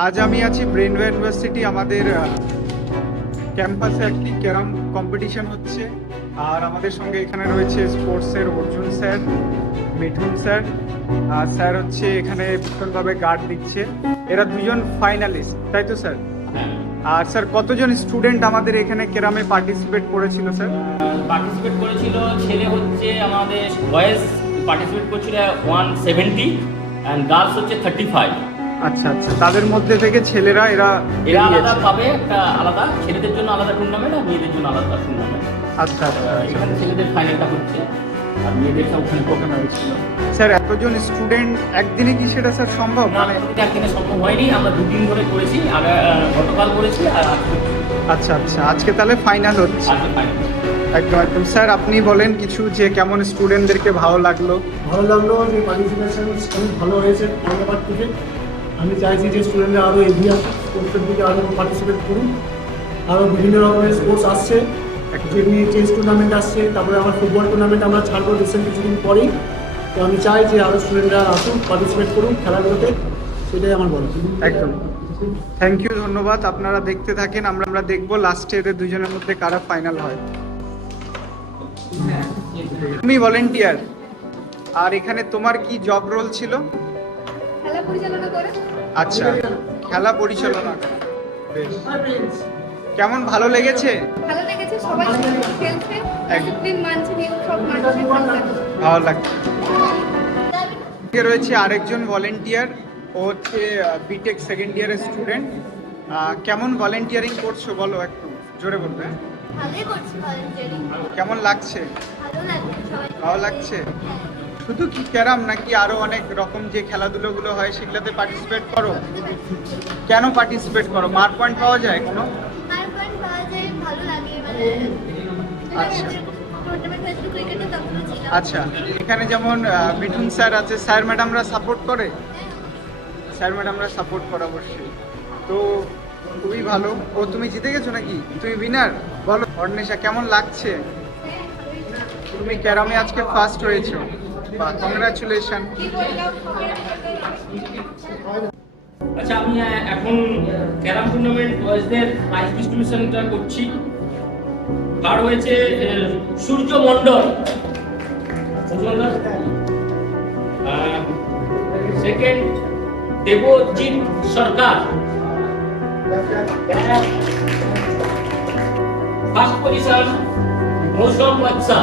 আজ আমি আছি ব্রেনওয়ে ইউনিভার্সিটি। আমাদের ক্যাম্পাসে একটি ক্যারাম কম্পিটিশন হচ্ছে, আর আমাদের সঙ্গে এখানে রয়েছে স্পোর্টসের অর্জুন স্যার, মিঠুন স্যার। আর স্যার হচ্ছে এখানে ভীষণভাবে গার্ড দিচ্ছে। এরা দুজন ফাইনালিস্ট, তাই তো স্যার? আর স্যার কতজন স্টুডেন্ট আমাদের এখানে ক্যারামে পার্টিসিপেট করেছিল স্যার? পার্টিসিপেট করেছিল ছেলে হচ্ছে আমাদের বয়েজ পার্টিসিপেট করেছিল 170 অ্যান্ড গার্লস হচ্ছে 35। আচ্ছা আচ্ছা, তাদের মধ্যে থেকে ছেলেরা এরা এরা আলাদা বেরিয়েছে। পাবে, একটা আলাদা ছেলেদের জন্য আলাদা টুর্নামেন্ট আর মেয়েদের জন্য আলাদা টুর্নামেন্ট। আচ্ছা আচ্ছা আচ্ছা। এখানে ছেলেদের ফাইনালটা হচ্ছে আর মেয়েদেরটা ওখানে প্রোগ্রাম হয়েছিল। স্যার এতজন স্টুডেন্ট একদিনে কি সেটা স্যার সম্ভব? মানে একদিনে সম্ভব হয়নি, আমরা দুদিন ধরে করেছি, গতকাল করেছি আর আজকে। আচ্ছা আচ্ছা, আজকে তাহলে ফাইনাল হচ্ছে। আজকে ফাইনাল। একদম একদম। স্যার আপনি বলেন কিছু, যে কেমন স্টুডেন্টদেরকে ভালো লাগলো? ভালো লাগলো যে পার্টিসিপেশন অনেক ভালো হয়েছে আমার ব্যাপার থেকে। আমি চাইছি যে স্টুডেন্টরা আরও এগিয়ে আসুক, স্পোর্টসের দিকে আরও পার্টিসিপেট করুন। আরও বিভিন্ন রকমের স্পোর্টস আসছে, যেমনি চেস টুর্নামেন্ট আসছে, তারপরে আমার ফুটবল টুর্নামেন্ট আমরা ছাড়বো রিসেন্ট কিছুদিন পরেই। তো আমি চাই যে আরও স্টুডেন্টরা আসুন, পার্টিসিপেট করুন খেলাগুলোতে, সেটাই আমার বলা। একদম। থ্যাংক ইউ, ধন্যবাদ। আপনারা দেখতে থাকেন, আমরা দেখবো লাস্টে এদের দুজনের মধ্যে কারা ফাইনাল হয়। তুমি ভলেন্টিয়ার, আর এখানে তোমার কি জব রোল ছিল? খেলা পরিচালনা করে। আচ্ছা, খেলা পরিচালনা করা। বেশ। কেমন, ভালো লেগেছে? ভালো লেগেছে, সবাই খেলছে, ডিসিপ্লিন মানছে, নিয়ম সব মানছে, ভালো লাগছে। ভালো লাগছে। এদিকে রয়েছে আরেকজন ভলেন্টিয়ার, ও হচ্ছে বিটেক সেকেন্ড ইয়ারের স্টুডেন্ট। কেমন ভলেন্টিয়ারিং করছো বলো, একটু জোরে বলবে। ভালোই করছি ভলেন্টিয়ারিং। কেমন লাগছে? ভালো লাগছে সবাই। ভালো লাগছে। শুধু কি ক্যারাম নাকি আরো অনেক রকম যে খেলাধুলোগুলো হয় সেগুলোতে পার্টিসিপেট করো? কেন পার্টিসিপেট করো? মার্ক পয়েন্ট পাওয়া যায় কোনো? আর পয়েন্ট পাওয়া যায়, ভালো লাগে, মানে আচ্ছা টুর্নামেন্ট হয়েছিল ক্রিকেটে, তখনও ছিলাম। আচ্ছা, এখানে যেমন মিঠুন স্যার আছে, স্যার ম্যাডামরা সাপোর্ট করে? স্যার ম্যাডামরা সাপোর্ট করে অবশ্যই। তো খুবই ভালো। ও তুমি জিতে গেছো নাকি? তুমি উইনার? বলো অর্ণেশা, কেমন লাগছে? তুমি ক্যারামে আজকে ফার্স্ট হয়েছো, বা কংগ্রাচুলেশন। আচ্ছা, আমি এখন ক্যারাম টুর্নামেন্ট বয়েজদের প্রাইজ ডিস্ট্রিবিউশনটা করছি। কার হয়েছে সূর্য মণ্ডল, সেকেন্ড দেবজিৎ সরকার, ফার্স্ট পজিশন মৌসুম বাদশা।